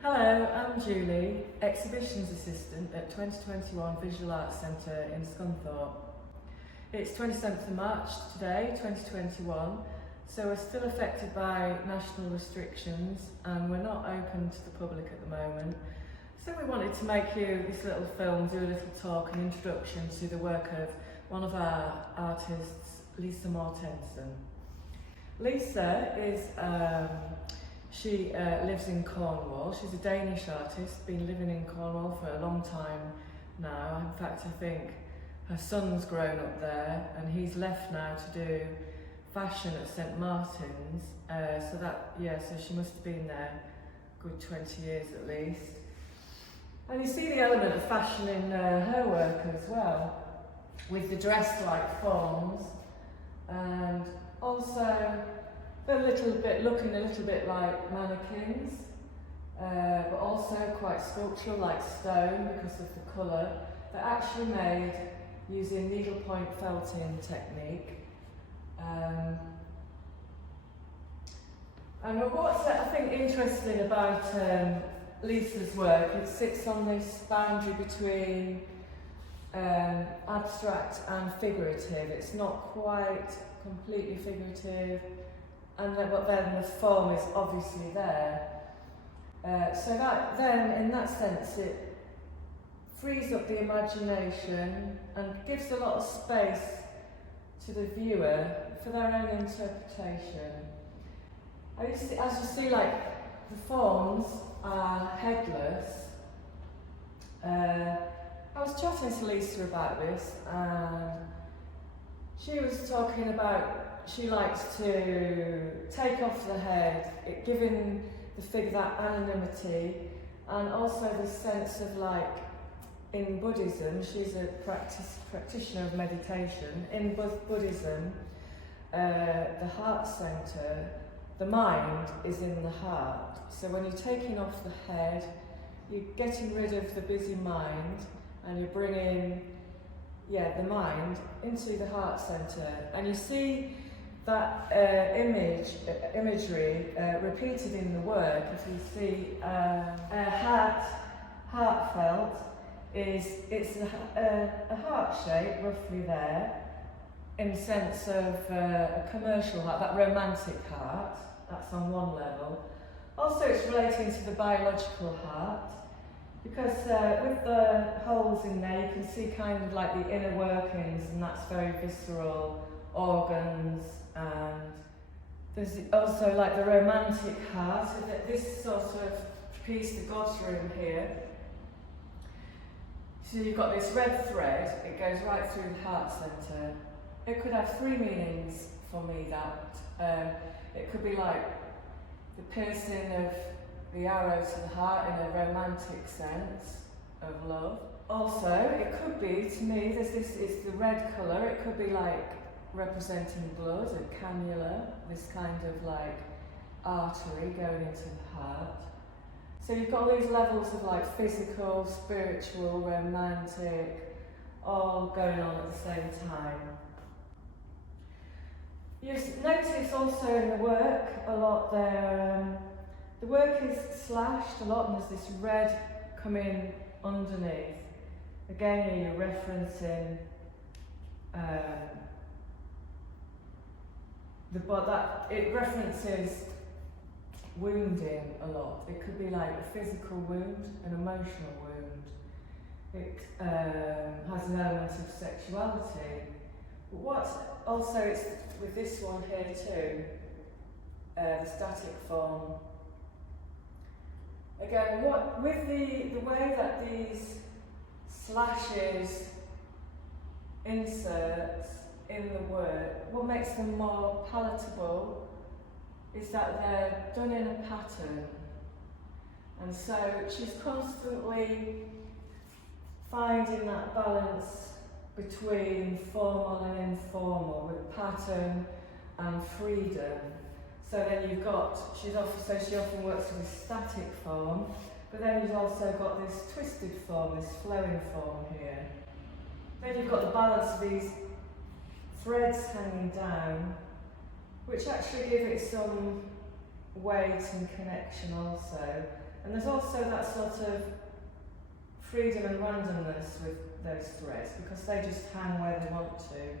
Hello, I'm Julie, Exhibitions Assistant at 2021 Visual Arts Centre in Scunthorpe. It's 27th of March today, 2021, so we're still affected by national restrictions and we're not open to the public at the moment. So we wanted to make you this little film, do a little talk, an introduction to the work of one of our artists, Lisa Mortensen. Lisa is She lives in Cornwall. She's a Danish artist, been living in Cornwall for a long time now. In fact, I think her son's grown up there and he's left now to do fashion at St Martin's. So she must have been there a good 20 years at least. And you see the element of fashion in her work as well, with the dress-like forms, and also looking a little bit like mannequins, but also quite sculptural, like stone because of the colour. They're actually made using needlepoint felting technique. And what's I think interesting about Lisa's work, it sits on this boundary between abstract and figurative. It's not quite completely figurative, but then the form is obviously there. So that then, in that sense, it frees up the imagination and gives a lot of space to the viewer for their own interpretation. As you see, like, the forms are headless. I was chatting to Lisa about this, and she was talking about she likes to take off the head, giving the figure that anonymity, and also the sense of, like, in Buddhism, she's a practitioner of meditation. In Buddhism, the heart centre, the mind is in the heart. So when you're taking off the head, you're getting rid of the busy mind and you're bringing the mind into the heart centre. And you see that imagery repeated in the work. If you see heartfelt, it's a heart shape roughly there, in the sense of a commercial heart, that romantic heart, that's on one level. Also it's relating to the biological heart, because with the holes in there you can see kind of like the inner workings, and that's very visceral, organs, and there's also like the romantic heart, so that this sort of piece, the God's room here. So you've got this red thread, it goes right through the heart centre. It could have three meanings for me, that. It could be like the piercing of the arrow to the heart in a romantic sense of love. Also, it could be, to me, it's the red colour, it could be like representing blood, a cannula, this kind of like artery going into the heart. So you've got all these levels of like physical, spiritual, romantic, all going on at the same time. You notice also in the work a lot there, the work is slashed a lot, and there's this red coming underneath. Again, you're referencing it references wounding a lot. It could be like a physical wound, an emotional wound. It has an element of sexuality. But what also it's with this one here too, the static form. Again, with the way that these slashes, inserts in the work, what makes them more palatable is that they're done in a pattern. And so she's constantly finding that balance between formal and informal, with pattern and freedom. So then you've got, she often works with a static form, but then you've also got this twisted form, this flowing form here. Then you've got the balance of these threads hanging down, which actually give it some weight and connection also. And there's also that sort of freedom and randomness with those threads because they just hang where they want to.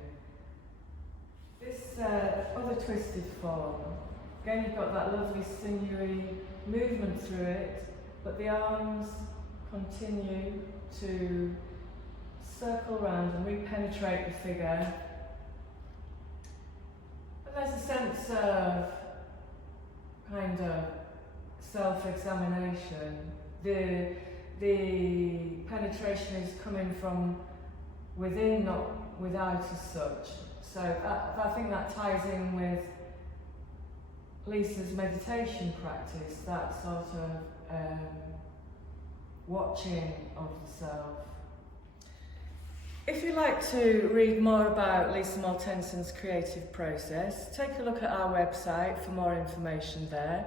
This other twisted form, again you've got that lovely sinewy movement through it, but the arms continue to circle round and re-penetrate the figure. And there's a sense of kind of self-examination. The penetration is coming from within, not without as such. So I think that ties in with Lisa's meditation practice, that sort of watching of the self. If you'd like to read more about Lisa Mortensen's creative process, take a look at our website for more information there.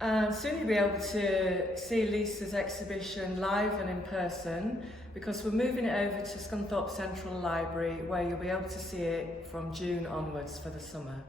And soon you'll be able to see Lisa's exhibition live and in person because we're moving it over to Scunthorpe Central Library where you'll be able to see it from June onwards for the summer.